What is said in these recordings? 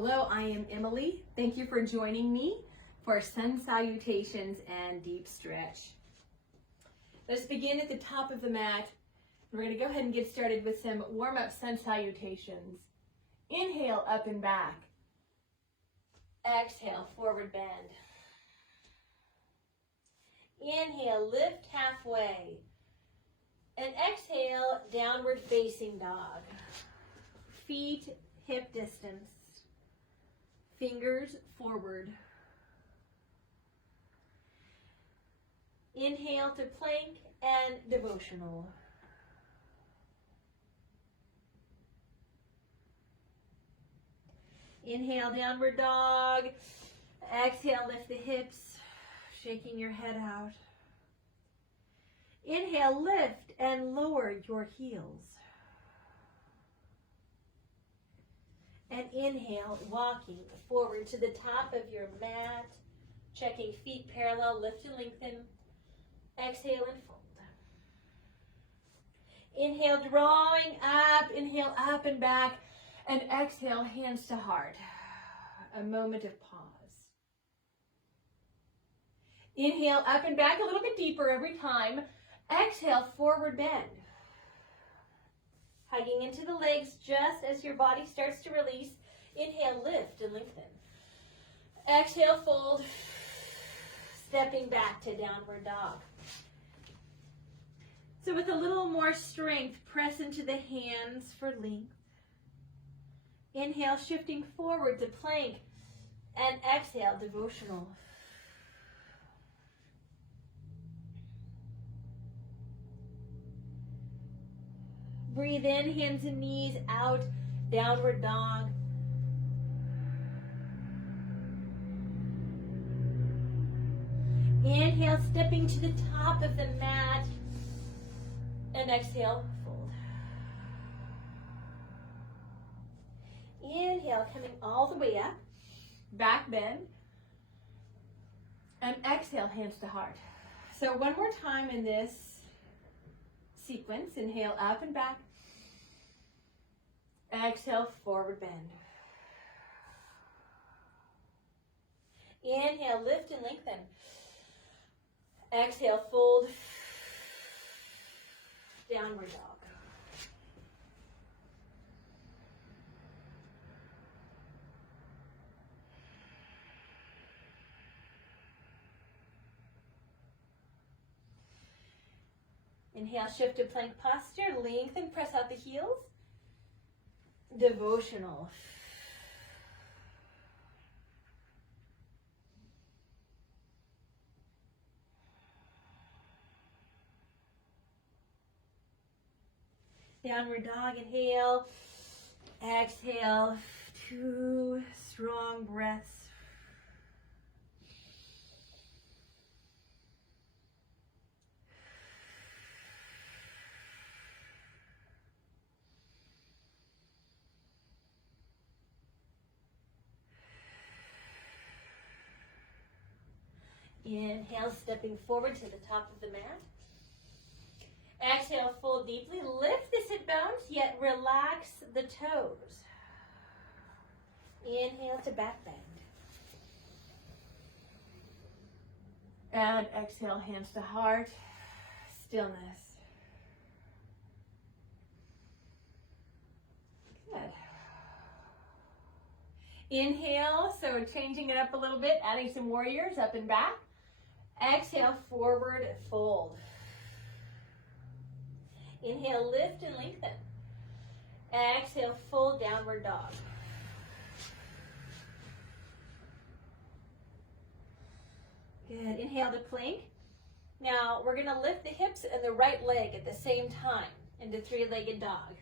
Hello, I am Emily. Thank you for joining me for sun salutations and deep stretch. Let's begin at the top of the mat. We're going to go ahead and get started with some warm-up sun salutations. Inhale, up and back. Exhale, forward bend. Inhale, lift halfway. And exhale, downward facing dog. Feet hip distance. Fingers forward. Inhale to plank and devotional. Inhale, downward dog. Exhale, lift the hips, shaking your head out. Inhale, lift and lower your heels. And inhale, walking forward to the top of your mat, checking feet parallel, lift and lengthen. Exhale and fold. Inhale, drawing up, inhale, up and back, and exhale, hands to heart. A moment of pause. Inhale, up and back, a little bit deeper every time. Exhale, forward bend. Hugging into the legs just as your body starts to release. Inhale, lift and lengthen. Exhale, fold. Stepping back to downward dog. So with a little more strength, press into the hands for length. Inhale, shifting forward to plank. And exhale, devotional. Breathe in, hands and knees out, downward dog. Inhale, stepping to the top of the mat. And exhale, fold. Inhale, coming all the way up, back bend. And exhale, hands to heart. So one more time in this sequence. Inhale, up and back. Exhale, forward bend. Inhale, lift and lengthen. Exhale, fold. Downward dog. Inhale, shift to plank posture. Lengthen, press out the heels. Devotional. Downward dog, inhale. Exhale, 2 strong breaths. Inhale, stepping forward to the top of the mat. Exhale, fold deeply. Lift the sit bones, yet relax the toes. Inhale to back bend. And exhale, hands to heart. Stillness. Good. Inhale, so changing it up a little bit, adding some warriors, up and back. Exhale, forward fold. Inhale, lift and lengthen. Exhale, fold, downward dog. Good. Inhale to plank. Now we're going to lift the hips and the right leg at the same time into three-legged dog.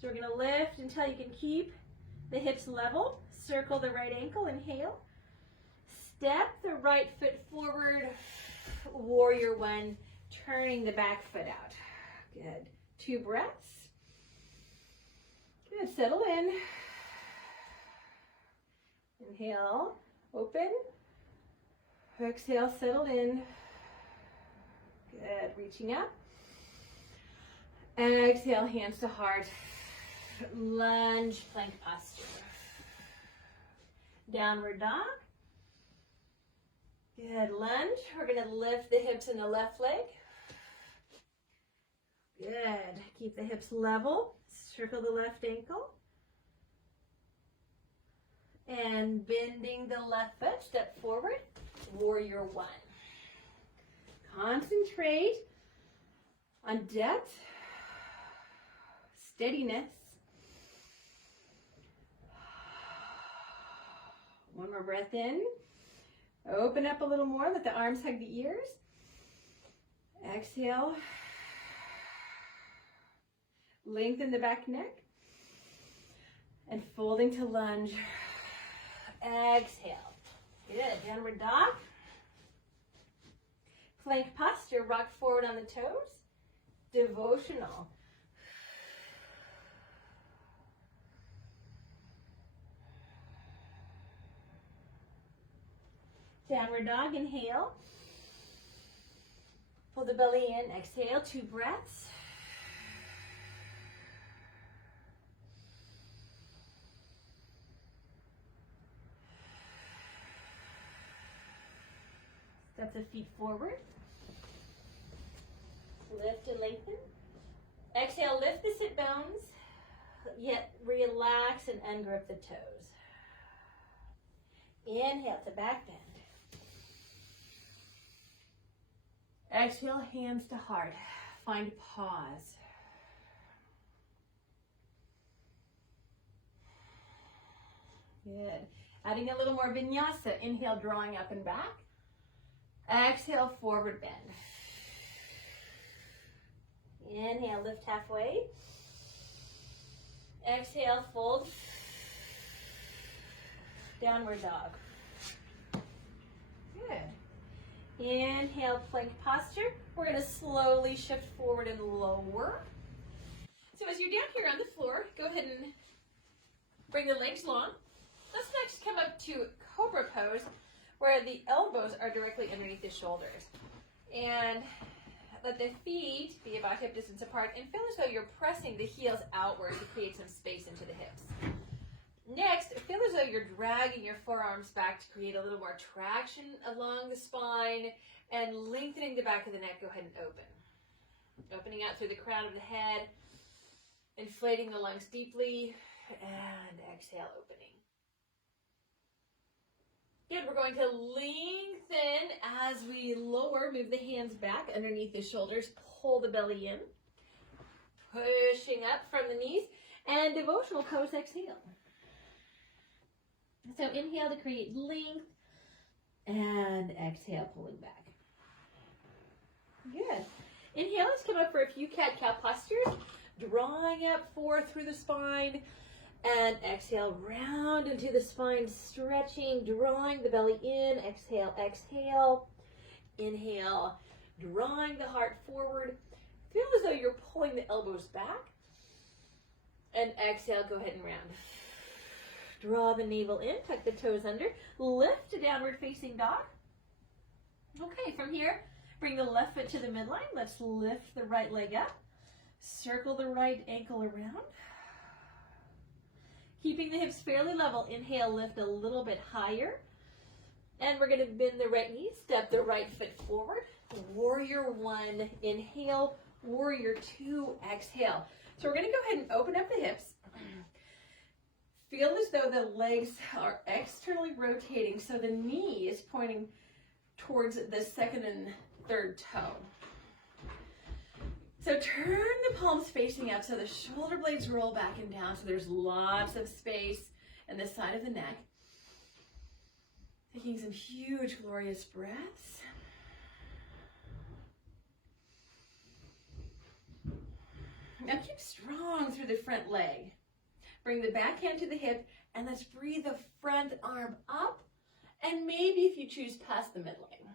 So we're going to lift until you can keep the hips level. Circle the right ankle, inhale. Step the right foot forward, warrior one, turning the back foot out. Good. 2 breaths. Good. Settle in. Inhale, open. Exhale, settle in. Good. Reaching up. Exhale, hands to heart. Lunge, plank posture. Downward dog. Good, lunge. We're going to lift the hips in the left leg. Good. Keep the hips level. Circle the left ankle. And bending the left foot, step forward. Warrior one. Concentrate on depth, steadiness. One more breath in. Open up a little more. Let the arms hug the ears. Exhale. Lengthen the back neck. And folding to lunge. Exhale. Good. Downward dog. Plank posture. Rock forward on the toes. Devotional. Downward dog. Inhale. Pull the belly in. Exhale. 2 breaths. Step the feet forward. Lift and lengthen. Exhale, lift the sit bones, yet relax and ungrip the toes. Inhale to back bend. Exhale, hands to heart. Find pause. Good. Adding a little more vinyasa. Inhale, drawing up and back. Exhale, forward bend. Inhale, lift halfway. Exhale, fold. Downward dog. Good. Inhale, plank posture. We're going to slowly shift forward and lower. So as you're down here on the floor, go ahead and bring the legs long. Let's next come up to cobra pose, where the elbows are directly underneath the shoulders. And let the feet be about hip distance apart and feel as though you're pressing the heels outward to create some space into the hips. Next, feel as though you're dragging your forearms back to create a little more traction along the spine and lengthening the back of the neck. Go ahead and open. Opening out through the crown of the head, inflating the lungs deeply, and exhale, opening. Good, we're going to lengthen as we lower, move the hands back underneath the shoulders, pull the belly in, pushing up from the knees, and devotional pose, exhale. So inhale to create length, and exhale, pulling back. Good. Inhale, let's come up for a few cat-cow postures, drawing up forward through the spine, and exhale, round into the spine, stretching, drawing the belly in. Exhale, exhale. Inhale, drawing the heart forward. Feel as though you're pulling the elbows back. And exhale, go ahead and round. Draw the navel in, tuck the toes under. Lift to downward facing dog. Okay, from here, bring the left foot to the midline. Let's lift the right leg up. Circle the right ankle around. Keeping the hips fairly level, inhale, lift a little bit higher. And we're going to bend the right knee, step the right foot forward. Warrior one, inhale. Warrior two, exhale. So we're going to go ahead and open up the hips. Feel as though the legs are externally rotating, so the knee is pointing towards the second and third toe. So turn the palms facing up so the shoulder blades roll back and down so there's lots of space in the side of the neck. Taking some huge, glorious breaths. Now keep strong through the front leg. Bring the back hand to the hip and let's breathe the front arm up and maybe if you choose past the midline.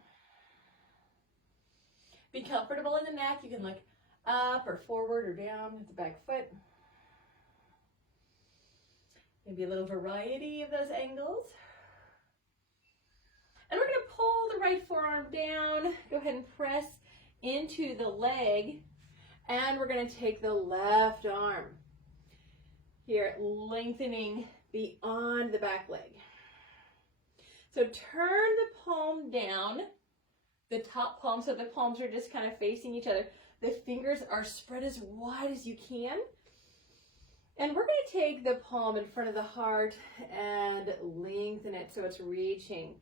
Be comfortable in the neck. You can look up or forward or down with the back foot. Maybe a little variety of those angles. And we're going to pull the right forearm down. Go ahead and press into the leg. And we're going to take the left arm. Here, lengthening beyond the back leg. So turn the palm down, the top palm, so the palms are just kind of facing each other. The fingers are spread as wide as you can. And we're going to take the palm in front of the heart and lengthen it so it's reaching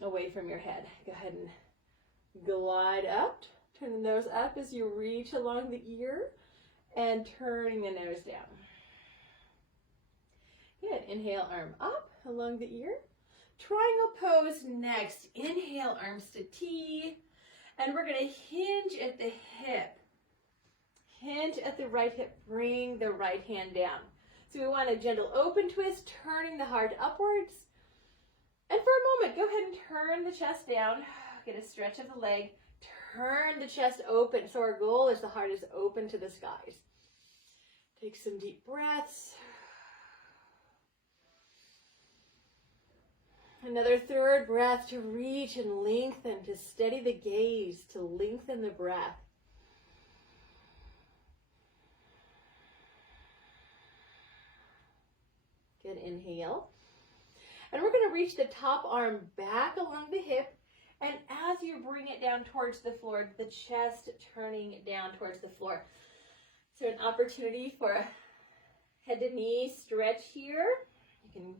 away from your head. Go ahead and glide up. Turn the nose up as you reach along the ear and turning the nose down. Good. Inhale, arm up along the ear. Triangle pose next. Inhale, arms to T. And we're going to hinge at the hip. Hinge at the right hip. Bring the right hand down. So we want a gentle open twist, turning the heart upwards. And for a moment, go ahead and turn the chest down. Get a stretch of the leg. Turn the chest open. So our goal is the heart is open to the skies. Take some deep breaths. Another third breath to reach and lengthen, to steady the gaze, to lengthen the breath. Good, inhale. And we're going to reach the top arm back along the hip. And as you bring it down towards the floor, the chest turning down towards the floor. So an opportunity for a head to knee stretch here. You can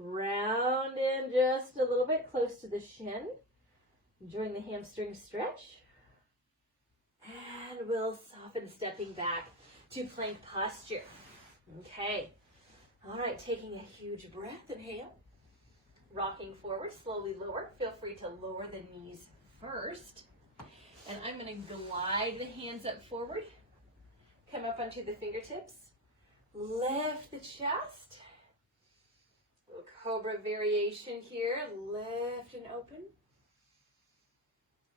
round in just a little bit close to the shin. Enjoying the hamstring stretch. And we'll soften stepping back to plank posture. Okay. All right, taking a huge breath. Inhale. Rocking forward, slowly lower. Feel free to lower the knees first. And I'm going to glide the hands up forward. Come up onto the fingertips. Lift the chest. Little cobra variation here. Lift and open.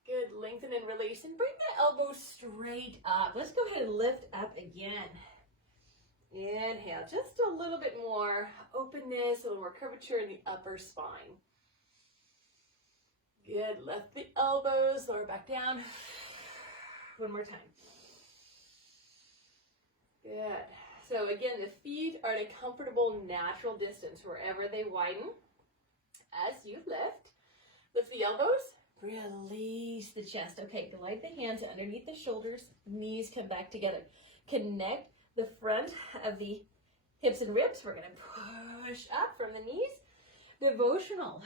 Good. Lengthen and release. And bring the elbows straight up. Let's go ahead and lift up again. Inhale, just a little bit more openness, a little more curvature in the upper spine. Good, lift the elbows, lower back down. One more time. Good. So again, the feet are at a comfortable natural distance wherever they widen. As you lift the elbows, release the chest. Okay, glide the hands underneath the shoulders, knees come back together. Connect the front of the hips and ribs. We're going to push up from the knees. Devotional.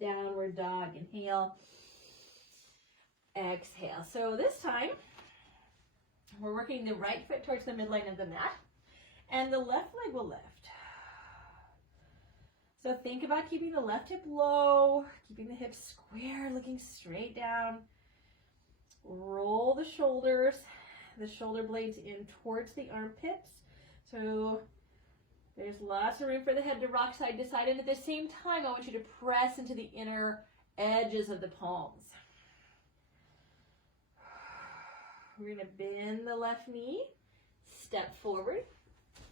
Downward dog. Inhale. Exhale. So this time, we're working the right foot towards the midline of the mat. And the left leg will lift. So think about keeping the left hip low, keeping the hips square, looking straight down. Roll the shoulders. The shoulder blades in towards the armpits. So there's lots of room for the head to rock side to side. And at the same time, I want you to press into the inner edges of the palms. We're going to bend the left knee. Step forward.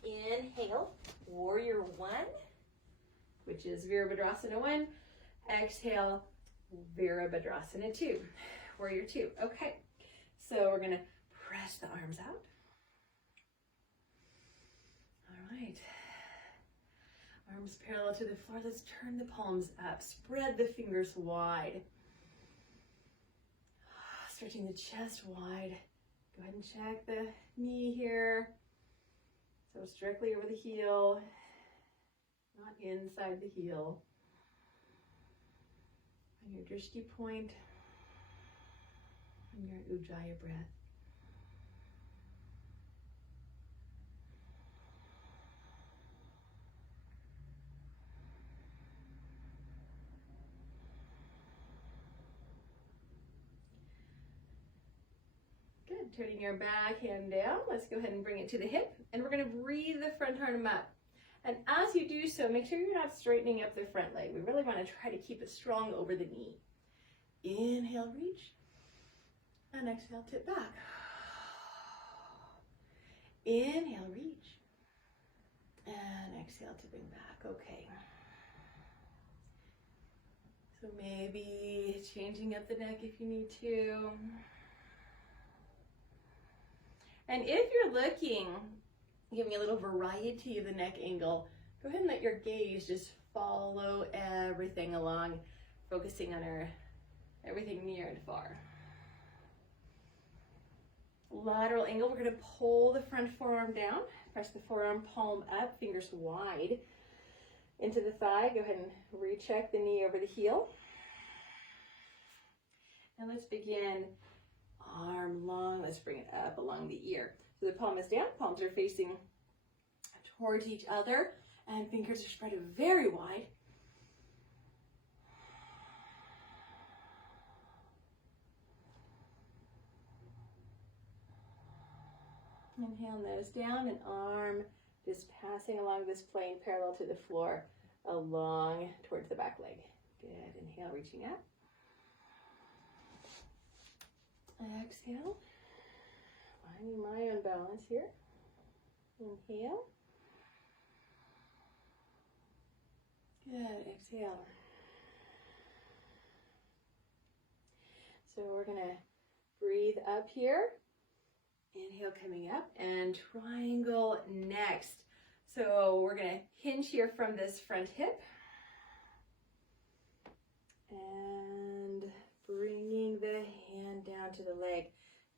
Inhale. Warrior one, which is Virabhadrasana 1. Exhale. Virabhadrasana 2. Warrior 2. Okay. So we're going to press the arms out. All right. Arms parallel to the floor. Let's turn the palms up. Spread the fingers wide. Stretching the chest wide. Go ahead and check the knee here. So it's directly over the heel, not inside the heel. On your drishti point, on your ujjayi breath. Good, turning your back hand down. Let's go ahead and bring it to the hip. And we're going to breathe the front arm up. And as you do so, make sure you're not straightening up the front leg. We really want to try to keep it strong over the knee. Inhale, reach. And exhale, tip back. Inhale, reach. And exhale, tipping back. Okay. So maybe changing up the neck if you need to. And if you're looking, giving a little variety of the neck angle, Go ahead and let your gaze just follow everything along, focusing on everything near and far. Lateral angle, we're going to pull the front forearm down, press the forearm palm up, fingers wide into the thigh. Go ahead and recheck the knee over the heel. And let's begin arm long. Let's bring it up along the ear. So the palm is down, palms are facing towards each other, and fingers are spread very wide. Inhale, nose down, and arm just passing along this plane parallel to the floor, along towards the back leg. Good. Inhale, reaching up. Exhale. Finding my own balance here. Inhale. Good. Exhale. So we're going to breathe up here. Inhale, coming up, and triangle next. So we're going to hinge here from this front hip. And bringing the hand down to the leg.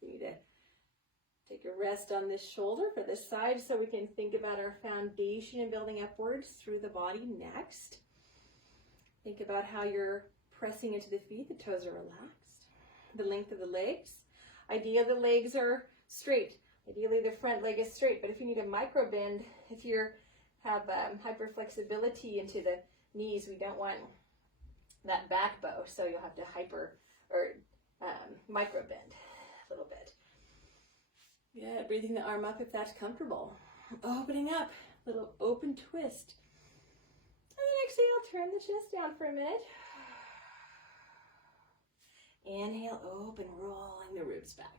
We need to take a rest on this shoulder for this side so we can think about our foundation and building upwards through the body next. Think about how you're pressing into the feet. The toes are relaxed. The length of the legs. Ideally, the legs are straight. Ideally, the front leg is straight, but if you need a micro bend, if you have hyperflexibility into the knees, we don't want that back bow, so you'll have to micro bend a little bit. Yeah, breathing the arm up if that's comfortable. Opening up, little open twist. And then exhale, turn the chest down for a minute. Inhale, open, rolling the roots back.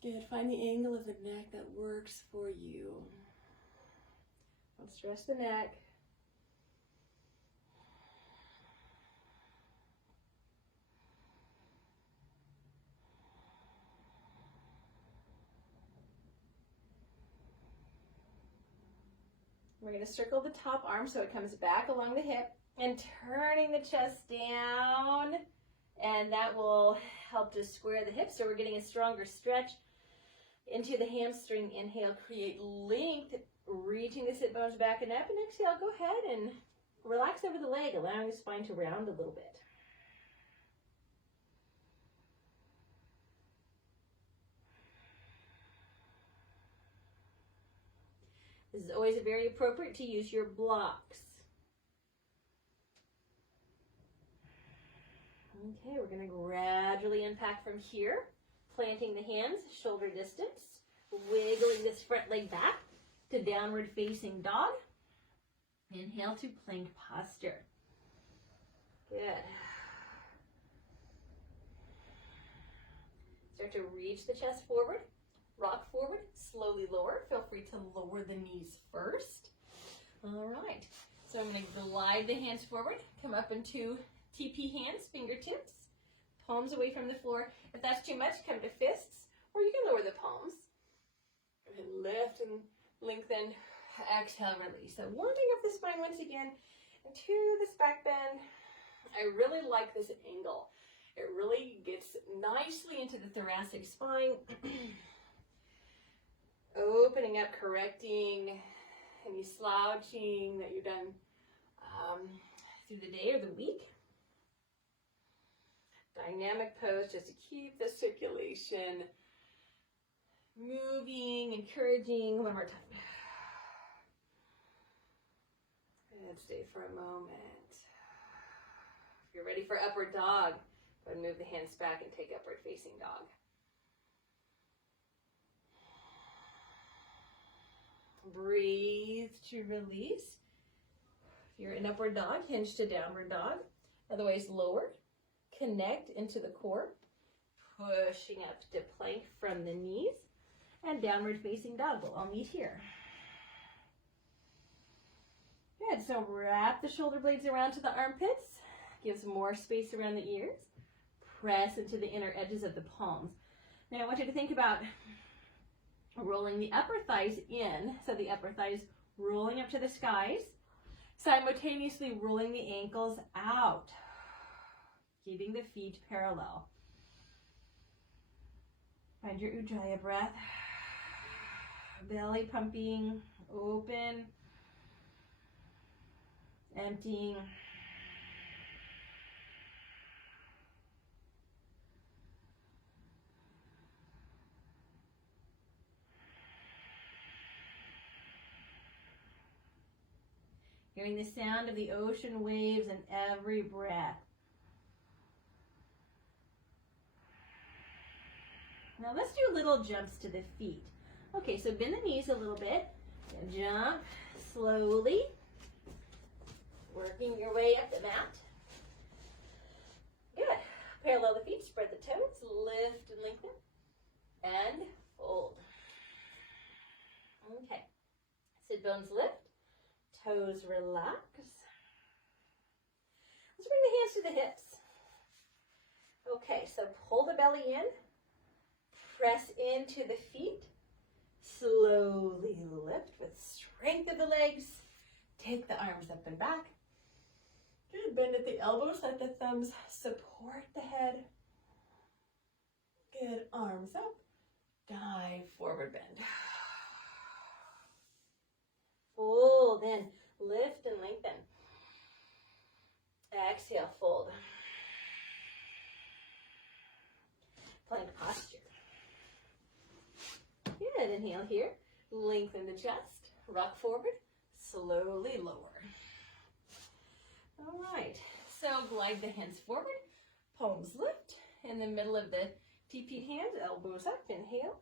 Good, find the angle of the neck that works for you. Don't stress the neck. We're going to circle the top arm so it comes back along the hip and turning the chest down, and that will help to square the hips, so we're getting a stronger stretch into the hamstring. Inhale, create length, reaching the sit bones back and up, and exhale, go ahead and relax over the leg, allowing the spine to round a little bit. This is always very appropriate to use your blocks. Okay, we're going to gradually impact from here, planting the hands shoulder distance, wiggling this front leg back to downward facing dog. Inhale to plank posture. Good. Start to reach the chest forward. Rock forward, slowly lower. Feel free to lower the knees first. All right. So I'm going to glide the hands forward. Come up into TP hands, fingertips, palms away from the floor. If that's too much, come to fists, or you can lower the palms. And lift and lengthen. Exhale, release. So warming up the spine once again. And to this back bend. I really like this angle. It really gets nicely into the thoracic spine. Opening up, correcting any slouching that you've done through the day or the week. Dynamic pose just to keep the circulation moving, encouraging. One more time. And stay for a moment. If you're ready for upward dog, go ahead and move the hands back and take upward facing dog. Breathe to release. If you're in upward dog, hinge to downward dog. Otherwise, lower. Connect into the core. Pushing up to plank from the knees. And downward facing dog. We'll all meet here. Good. So wrap the shoulder blades around to the armpits. Gives more space around the ears. Press into the inner edges of the palms. Now I want you to think about rolling the upper thighs in, so the upper thighs rolling up to the skies, simultaneously rolling the ankles out, keeping the feet parallel. Find your Ujjayi breath. Belly pumping, open, emptying. Hearing the sound of the ocean waves in every breath. Now let's do little jumps to the feet. Okay, so bend the knees a little bit. And jump slowly. Working your way up the mat. Good. Parallel the feet, spread the toes, lift and lengthen. And fold. Okay. Sit bones lift. Toes relax. Let's bring the hands to the hips. Okay, so pull the belly in. Press into the feet. Slowly lift with strength of the legs. Take the arms up and back. Good. Bend at the elbows. Let the thumbs support the head. Good. Arms up. Dive forward bend. Fold in. Lift and lengthen. Exhale, fold. Plank posture. Good. Inhale here. Lengthen the chest. Rock forward. Slowly lower. All right. So glide the hands forward. Palms lift. In the middle of the TP hands. Elbows up. Inhale.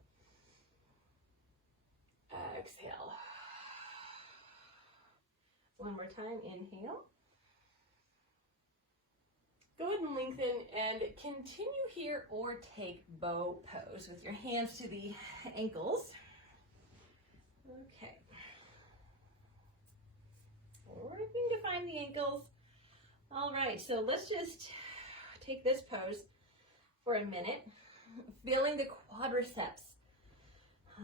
Exhale. One more time. Inhale. Go ahead and lengthen and continue here or take bow pose with your hands to the ankles. Okay. Working to find the ankles. All right, so let's just take this pose for a minute. Feeling the quadriceps.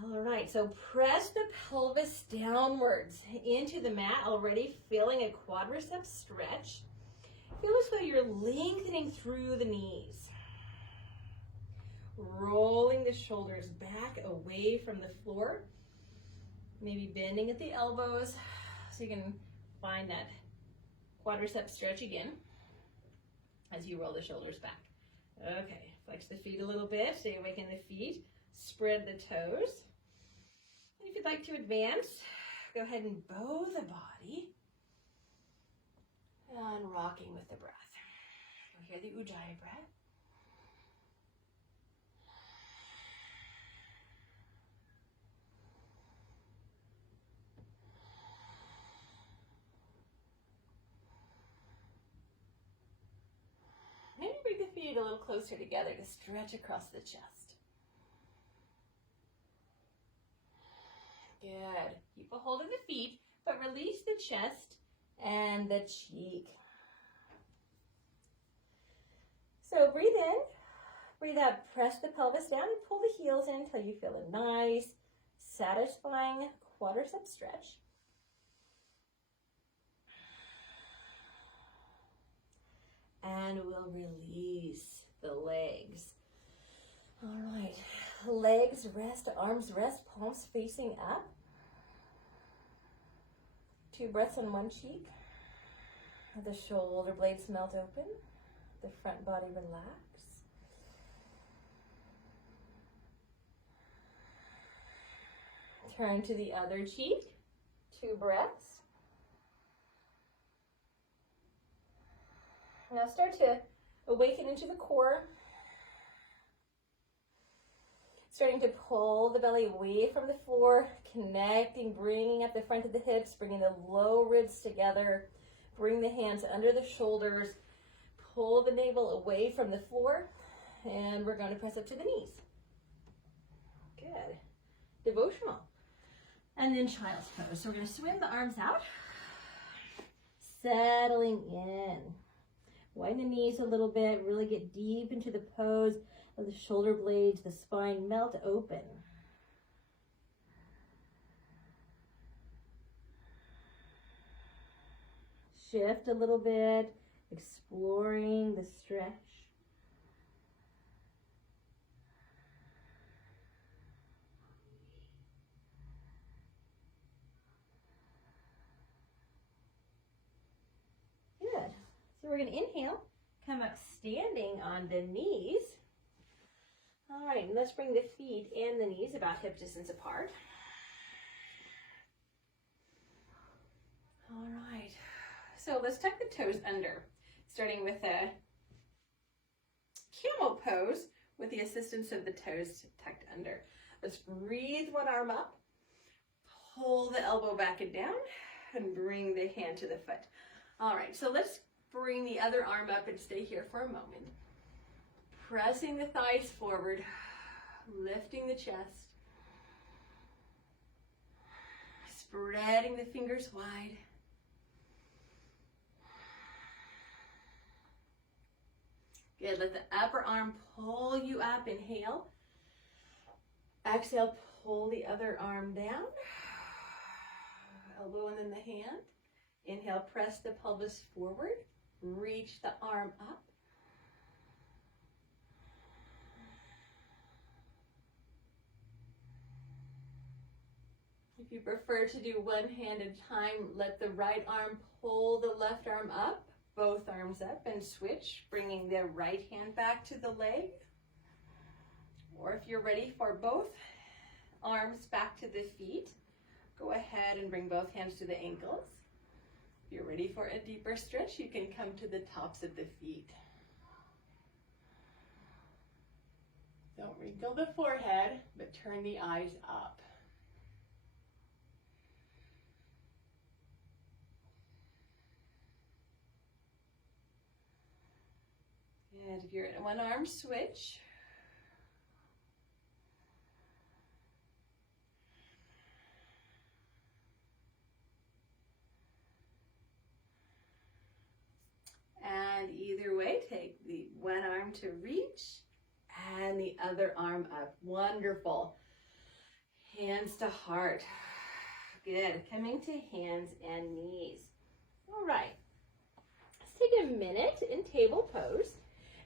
All right, so press the pelvis downwards into the mat, already feeling a quadriceps stretch. Feel as though you're lengthening through the knees. Rolling the shoulders back away from the floor. Maybe bending at the elbows so you can find that quadriceps stretch again as you roll the shoulders back. Okay, flex the feet a little bit. Stay awake in the feet. Spread the toes. And if you'd like to advance, go ahead and bow the body. And rocking with the breath. You'll hear the Ujjayi breath. Maybe bring the feet a little closer together to stretch across the chest. Good. Keep a hold of the feet, but release the chest and the cheek. So breathe in, breathe out, press the pelvis down and pull the heels in until you feel a nice, satisfying quadricep stretch. And we'll release the legs. All right, legs rest, arms rest, palms facing up. 2 breaths on one cheek. The shoulder blades melt open. The front body relax. Turn to the other cheek. 2 breaths. Now start to awaken into the core. Starting to pull the belly away from the floor, connecting, bringing up the front of the hips, bringing the low ribs together. Bring the hands under the shoulders. Pull the navel away from the floor. And we're going to press up to the knees. Good. Devotional. And then child's pose. So we're going to swim the arms out. Settling in. Widen the knees a little bit. Really get deep into the pose. Let the shoulder blades, the spine melt open. shift a little bit, exploring the stretch. Good. So we're going to inhale, come up standing on the knees. All right, and let's bring the feet and the knees about hip distance apart. All right, so let's tuck the toes under, starting with a camel pose with the assistance of the toes tucked under. Let's breathe one arm up, pull the elbow back and down, and bring the hand to the foot. All right, so let's bring the other arm up and stay here for a moment. Pressing the thighs forward, lifting the chest, spreading the fingers wide. Good, let the upper arm pull you up, inhale. Exhale, pull the other arm down. Elbow and then the hand. Inhale, press the pelvis forward. Reach the arm up. If you prefer to do one hand at a time, let the right arm pull the left arm up, both arms up, and switch, bringing the right hand back to the leg. Or if you're ready for both arms back to the feet, go ahead and bring both hands to the ankles. If you're ready for a deeper stretch, you can come to the tops of the feet. Don't wrinkle the forehead, but turn the eyes up. And if you're in a one arm switch, and either way, take the one arm to reach and the other arm up. Wonderful. Hands to heart. Good. Coming to hands and knees. All right. Let's take a minute in table pose.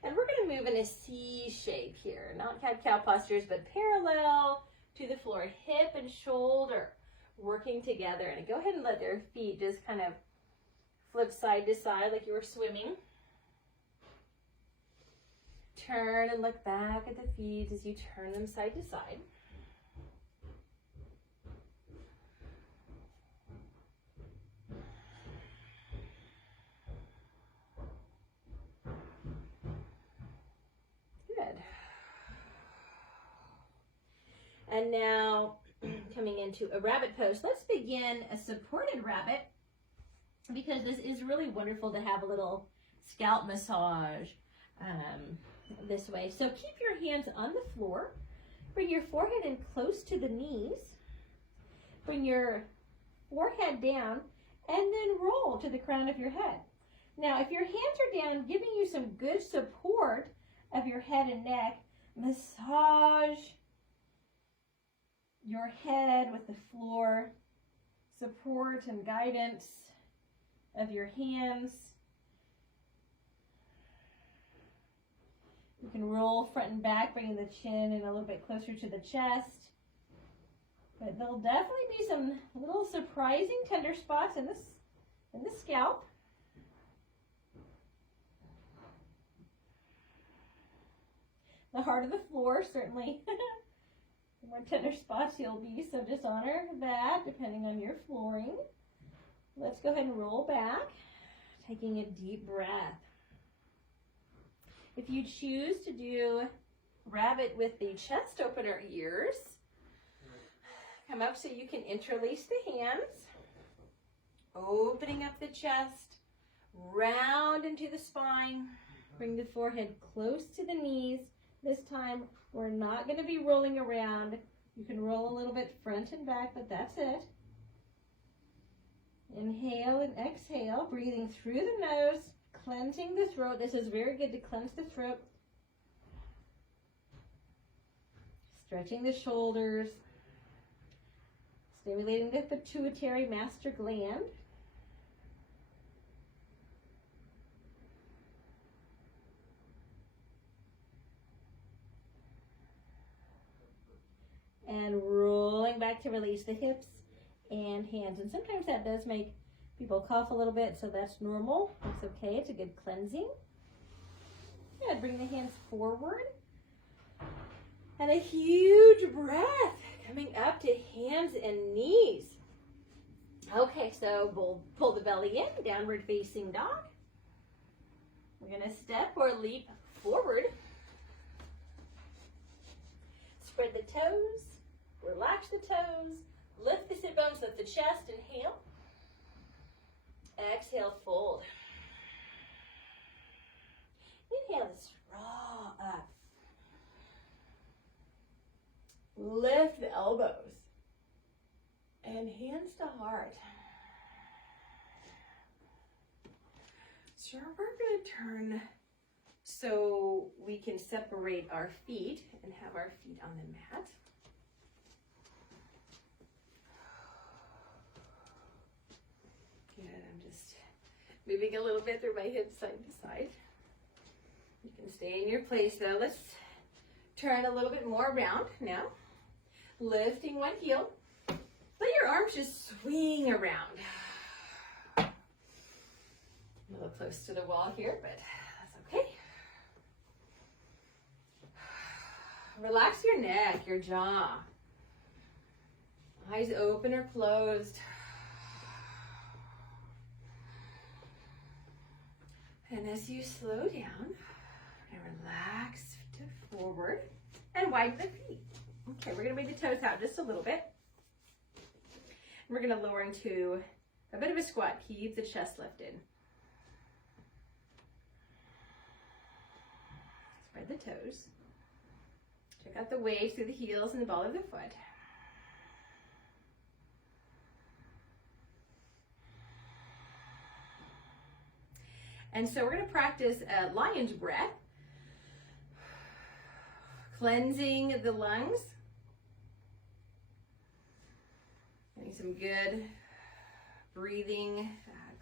And we're going to move in a C shape here. Not cat-cow postures, but parallel to the floor. Hip and shoulder working together. And go ahead and let their feet just kind of flip side to side like you were swimming. Turn and look back at the feet as you turn them side to side. Good. And now coming into a rabbit pose. Let's begin a supported rabbit, because this is really wonderful to have a little scalp massage this way. So keep your hands on the floor. Bring your forehead in close to the knees. Bring your forehead down and then roll to the crown of your head. Now, if your hands are down, giving you some good support of your head and neck, massage your head with the floor, support and guidance of your hands. You can roll front and back, bringing the chin in a little bit closer to the chest. But there'll definitely be some little surprising tender spots in the scalp. The heart of the floor, certainly. The more tender spots you'll be, so just honor that depending on your flooring. Let's go ahead and roll back, taking a deep breath. If you choose to do rabbit with the chest opener ears, come up so you can interlace the hands, opening up the chest, round into the spine, bring the forehead close to the knees. This time, we're not going to be rolling around. You can roll a little bit front and back, but that's it. Inhale and exhale, breathing through the nose, cleansing the throat. This is very good to cleanse the throat. Stretching the shoulders, stimulating the pituitary master gland. and rolling back to release the hips and hands. And sometimes that does make people cough a little bit, so that's normal. It's okay. It's a good cleansing. Good. Bring the hands forward. And a huge breath coming up to hands and knees. Okay, so pull the belly in, downward facing dog. We're going to step or leap forward. Spread the toes, relax the toes, lift the sit bones, lift the chest, inhale. Exhale, fold. Inhale, draw up. Lift the elbows and hands to heart. So we're going to turn so we can separate our feet and have our feet on the mat. Good, I'm just moving a little bit through my hips side to side. You can stay in your place though. Let's turn a little bit more around now. Lifting one heel. Let your arms just swing around. A little close to the wall here, but that's okay. Relax your neck, your jaw. Eyes open or closed. And as you slow down, and relax to forward and widen the feet. Okay, we're going to bring the toes out just a little bit. We're going to lower into a bit of a squat. Keep the chest lifted. Spread the toes. Check out the waves through the heels and the ball of the foot. And so we're going to practice a lion's breath. Cleansing the lungs. Getting some good breathing,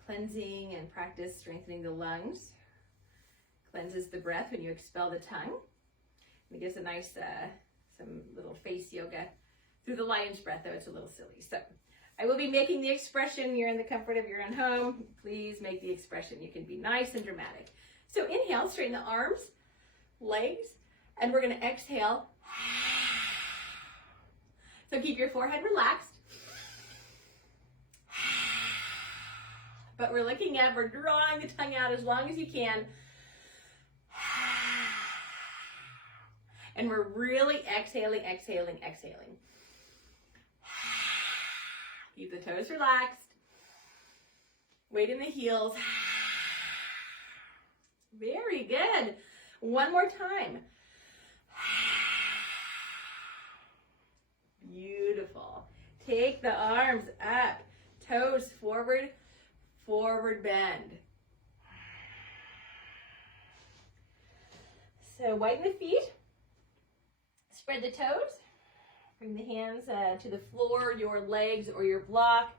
cleansing, and practice strengthening the lungs. Cleanses the breath when you expel the tongue. And it gives a nice, some little face yoga through the lion's breath, though it's a little silly. So I will be making the expression. You're in the comfort of your own home. Please make the expression. You can be nice and dramatic. So inhale, straighten the arms, legs, and we're going to exhale. So keep your forehead relaxed. But we're looking up, we're drawing the tongue out as long as you can. And we're really exhaling, exhaling, exhaling. Keep the toes relaxed. Weight in the heels. Very good. One more time. Beautiful. Take the arms up. Toes forward, forward bend. So widen the feet. Spread the toes. Bring the hands to the floor, your legs or your block.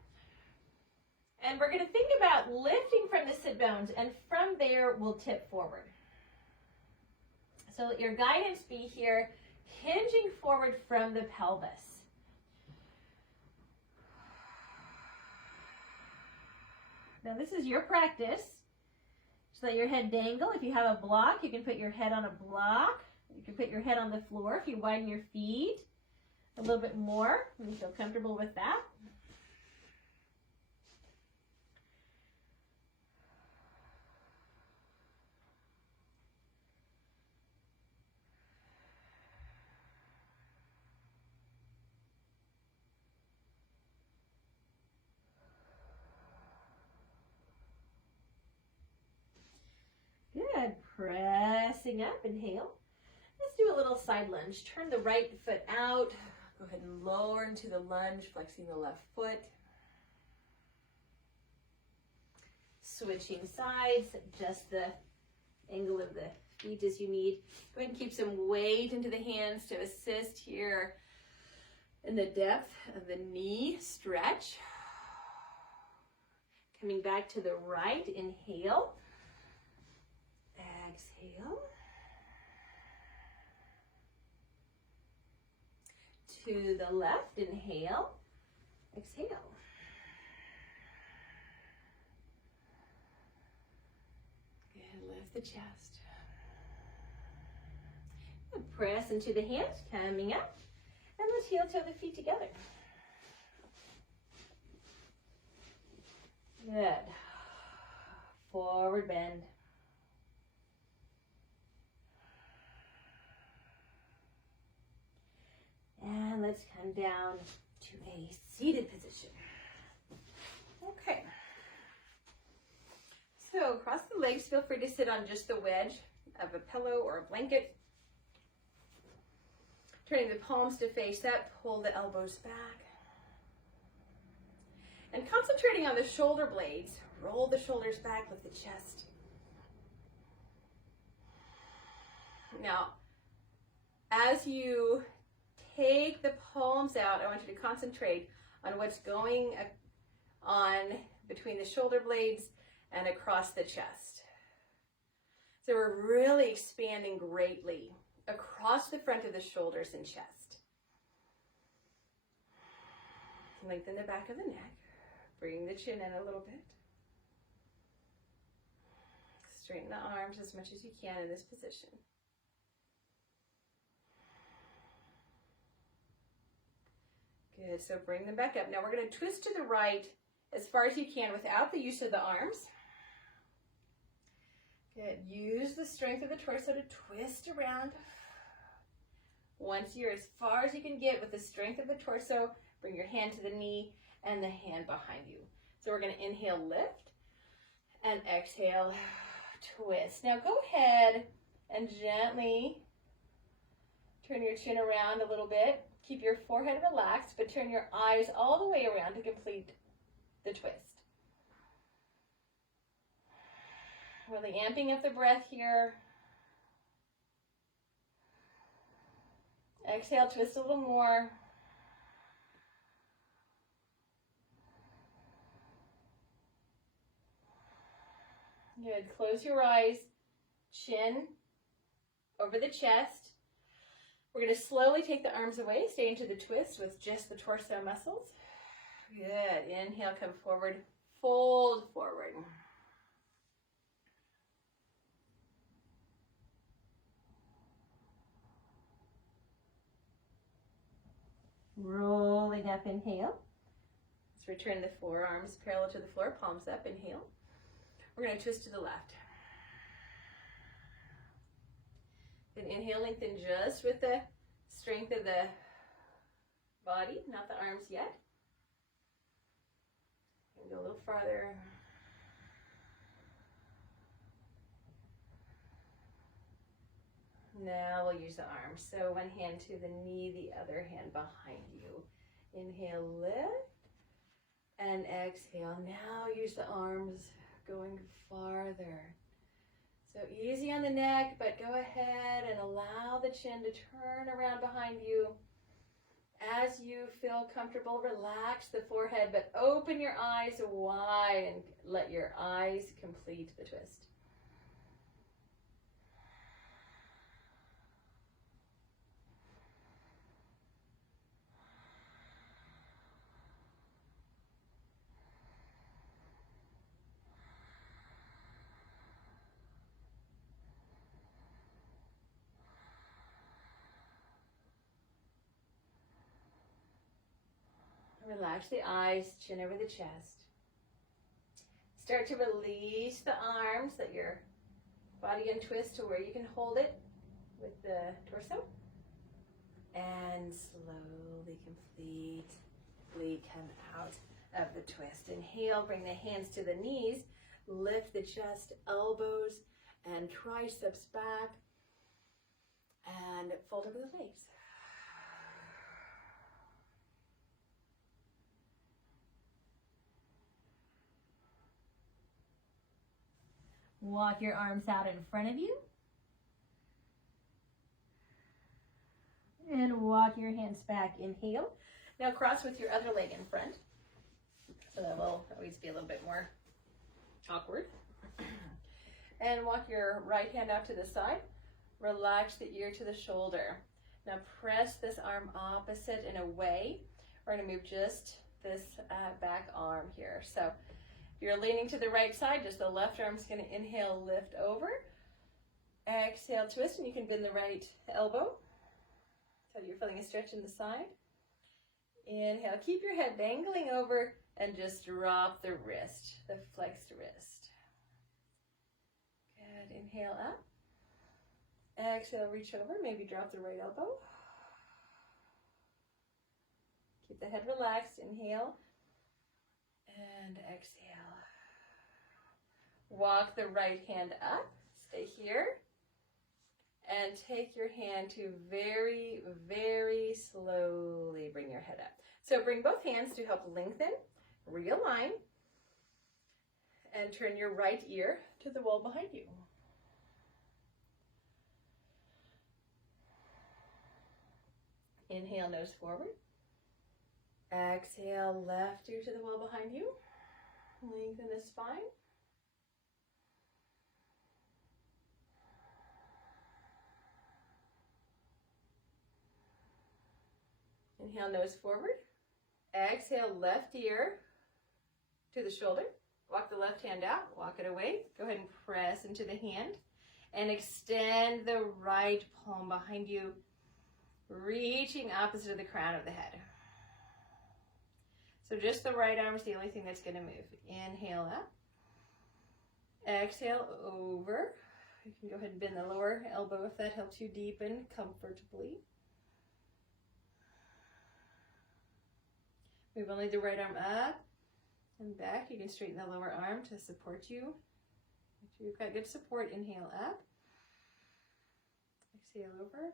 And we're going to think about lifting from the sit bones, and from there we'll tip forward. So let your guidance be here, hinging forward from the pelvis. Now this is your practice. Just let your head dangle. If you have a block, you can put your head on a block. You can put your head on the floor if you widen your feet a little bit more when you feel comfortable with that. Good. Pressing up, inhale. Let's do a little side lunge. Turn the right foot out. Go ahead and lower into the lunge, flexing the left foot. Switching sides, adjust the angle of the feet as you need. Go ahead and keep some weight into the hands to assist here in the depth of the knee stretch. Coming back to the right, inhale. Exhale. to the left. Inhale. Exhale. Good. Lift the chest. And press into the hands, coming up. And let's heel toe the feet together. Good. Forward bend. And let's come down to a seated position. Okay. So cross the legs. Feel free to sit on just the wedge of a pillow or a blanket. Turning the palms to face up, pull the elbows back. And concentrating on the shoulder blades, roll the shoulders back with the chest. Now, as you take the palms out, I want you to concentrate on what's going on between the shoulder blades and across the chest. So we're really expanding greatly across the front of the shoulders and chest. Lengthen the back of the neck. Bring the chin in a little bit. Straighten the arms as much as you can in this position. Good, so bring them back up. Now we're going to twist to the right as far as you can without the use of the arms. Good, use the strength of the torso to twist around. Once you're as far as you can get with the strength of the torso, bring your hand to the knee and the hand behind you. So we're going to inhale, lift, and exhale, twist. Now go ahead and gently turn your chin around a little bit. Keep your forehead relaxed, but turn your eyes all the way around to complete the twist. Really amping up the breath here. Exhale, twist a little more. Good. Close your eyes. Chin over the chest. We're going to slowly take the arms away. Stay into the twist with just the torso muscles. Good. Inhale, come forward. Fold forward. Rolling up, inhale. Let's return the forearms parallel to the floor, palms up, inhale. We're going to twist to the left. Then inhale, lengthen just with the strength of the body, not the arms yet. And go a little farther. Now we'll use the arms. So one hand to the knee, the other hand behind you. Inhale, lift, and exhale. Now use the arms going farther. So easy on the neck, but go ahead and allow the chin to turn around behind you. As you feel comfortable, relax the forehead, but open your eyes wide and let your eyes complete the twist. Relax the eyes, chin over the chest. Start to release the arms, let your body untwist to where you can hold it with the torso. And slowly, completely come out of the twist. Inhale, bring the hands to the knees. Lift the chest, elbows, and triceps back. And fold over the legs. Walk your arms out in front of you. And walk your hands back. Inhale. Now cross with your other leg in front. So that will always be a little bit more awkward. And walk your right hand out to the side. Relax the ear to the shoulder. Now press this arm opposite and away. We're going to move just this back arm here. So if you're leaning to the right side, just the left arm's going to inhale, lift over. Exhale, twist, and you can bend the right elbow so you're feeling a stretch in the side. Inhale, keep your head dangling over and just drop the wrist, the flexed wrist. Good, inhale up. Exhale, reach over, maybe drop the right elbow. Keep the head relaxed, inhale, and exhale. Walk the right hand up, stay here, and take your hand to very, very slowly bring your head up. So bring both hands to help lengthen, realign, and turn your right ear to the wall behind you. Inhale, nose forward. Exhale, left ear to the wall behind you. Lengthen the spine. Inhale, nose forward. Exhale, left ear to the shoulder. Walk the left hand out, walk it away. Go ahead and press into the hand and extend the right palm behind you, reaching opposite of the crown of the head. So just the right arm is the only thing that's going to move. Inhale up. Exhale over. You can go ahead and bend the lower elbow if that helps you deepen comfortably. Move only the right arm up and back. You can straighten the lower arm to support you. Make sure you've got good support. Inhale up. Exhale over.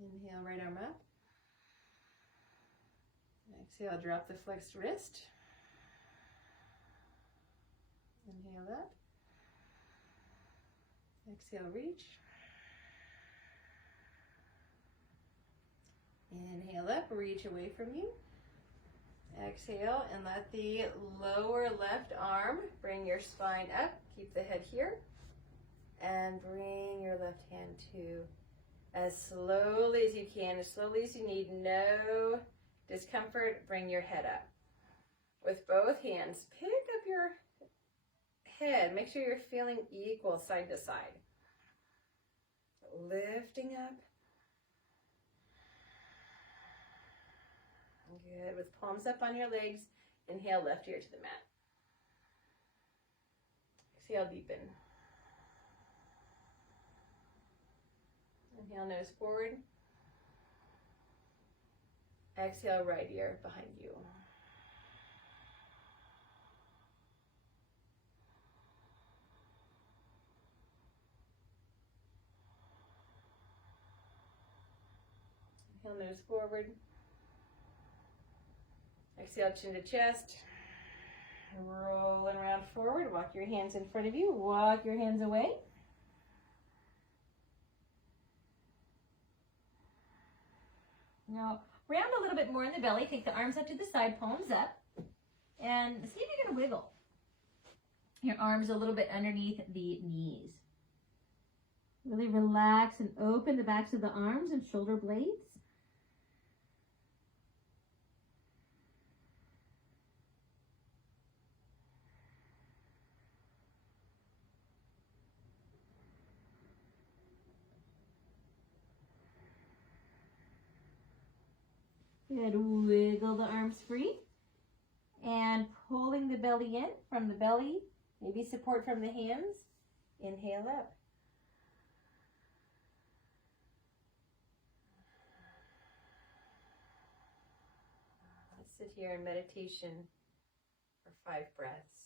Inhale, right arm up. Exhale, drop the flexed wrist. Inhale up. Exhale, reach. Inhale up, reach away from you. Exhale, and let the lower left arm bring your spine up. Keep the head here. And bring your left hand to as slowly as you can, as slowly as you need. No discomfort. Bring your head up. With both hands, pick up your head. Make sure you're feeling equal side to side. Lifting up. Good. With palms up on your legs, inhale, left ear to the mat. Exhale, deepen. Inhale, nose forward. Exhale, right ear behind you. Inhale, nose forward. Exhale, chin to chest. Rolling around forward. Walk your hands in front of you. Walk your hands away. Now, round a little bit more in the belly. Take the arms up to the side, palms up. And see if you can wiggle your arms a little bit underneath the knees. Really relax and open the backs of the arms and shoulder blades. Good. Wiggle the arms free. And pulling the belly in from the belly. Maybe support from the hands. Inhale up. Let's sit here in meditation for 5 breaths.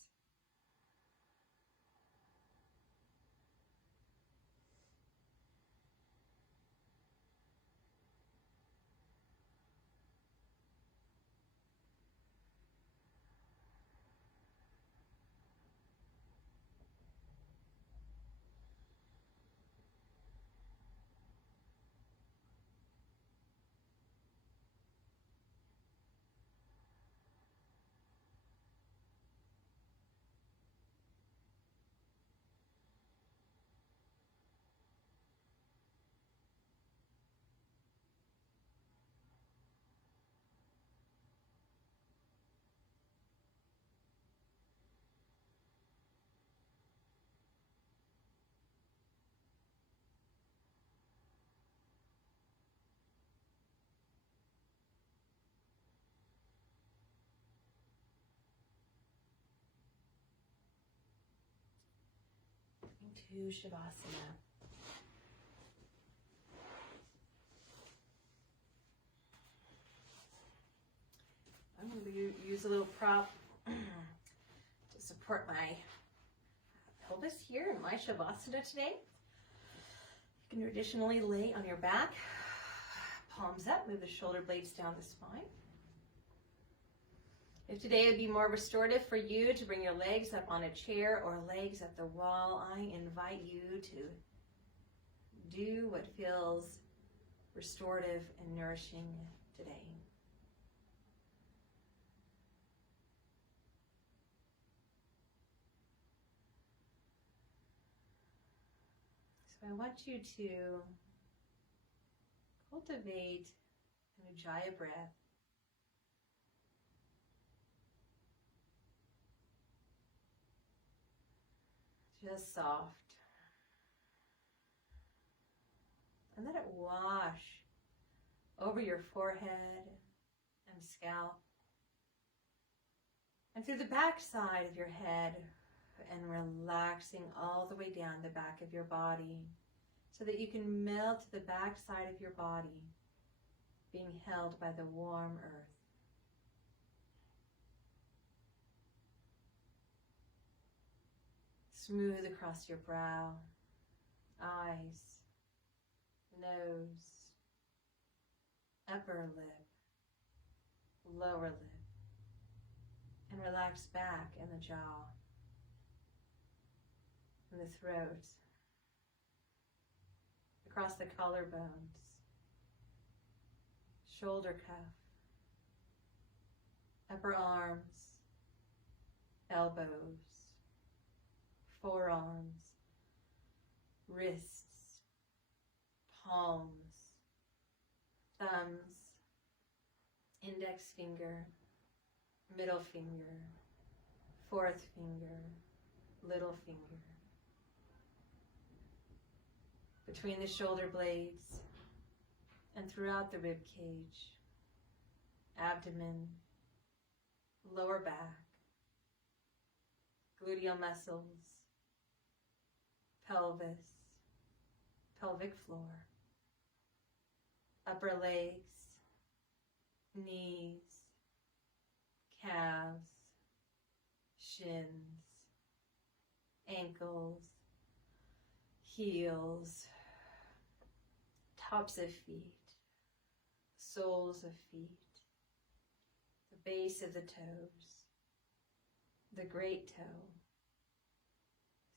into Shavasana. I'm going to use a little prop to support my pelvis here in my Shavasana today. You can traditionally lay on your back, palms up, move the shoulder blades down the spine. If today would be more restorative for you to bring your legs up on a chair or legs at the wall, I invite you to do what feels restorative and nourishing today. So I want you to cultivate an Ujjayi breath. Just soft. And let it wash over your forehead and scalp and through the back side of your head, and relaxing all the way down the back of your body so that you can melt to the back side of your body, being held by the warm earth. Smooth across your brow, eyes, nose, upper lip, lower lip, and relax back in the jaw, in the throat, across the collarbones, shoulder cuff, upper arms, elbows, forearms, wrists, palms, thumbs, index finger, middle finger, fourth finger, little finger. Between the shoulder blades and throughout the rib cage, abdomen, lower back, gluteal muscles, pelvis, pelvic floor, upper legs, knees, calves, shins, ankles, heels, tops of feet, soles of feet, the base of the toes, the great toe,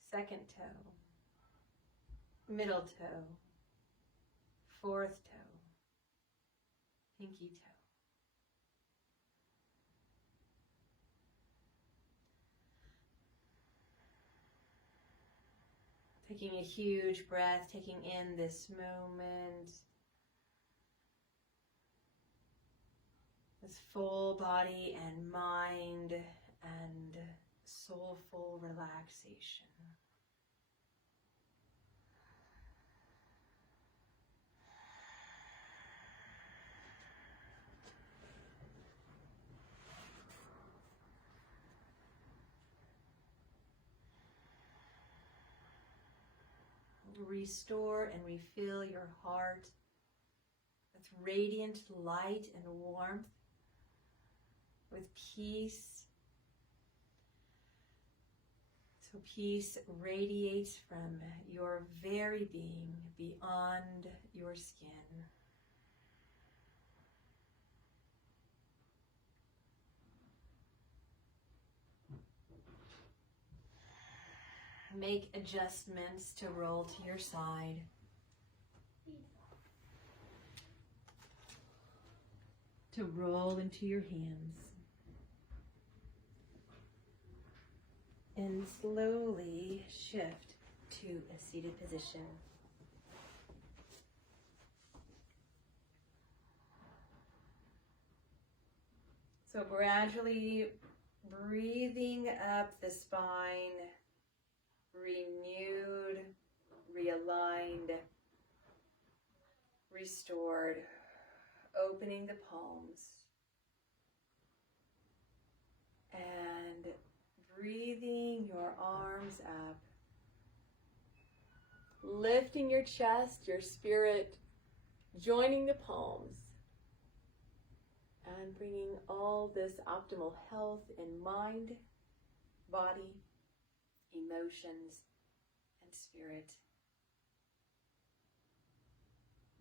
second toe, middle toe, fourth toe, pinky toe. Taking a huge breath, taking in this moment, this full body and mind and soulful relaxation. Restore and refill your heart with radiant light and warmth, with peace. So peace radiates from your very being beyond your skin. Make adjustments to roll to your side. To roll into your hands. And slowly shift to a seated position. So gradually breathing up the spine, renewed, realigned, restored, opening the palms, and breathing your arms up lifting your chest, your spirit, joining the palms, and bringing all this optimal health in mind, body, emotions, and spirit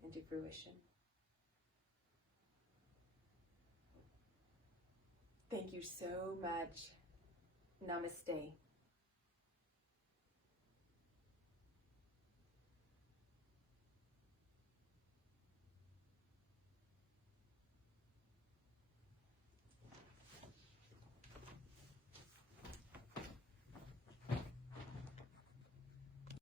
into fruition. Thank you so much. Namaste.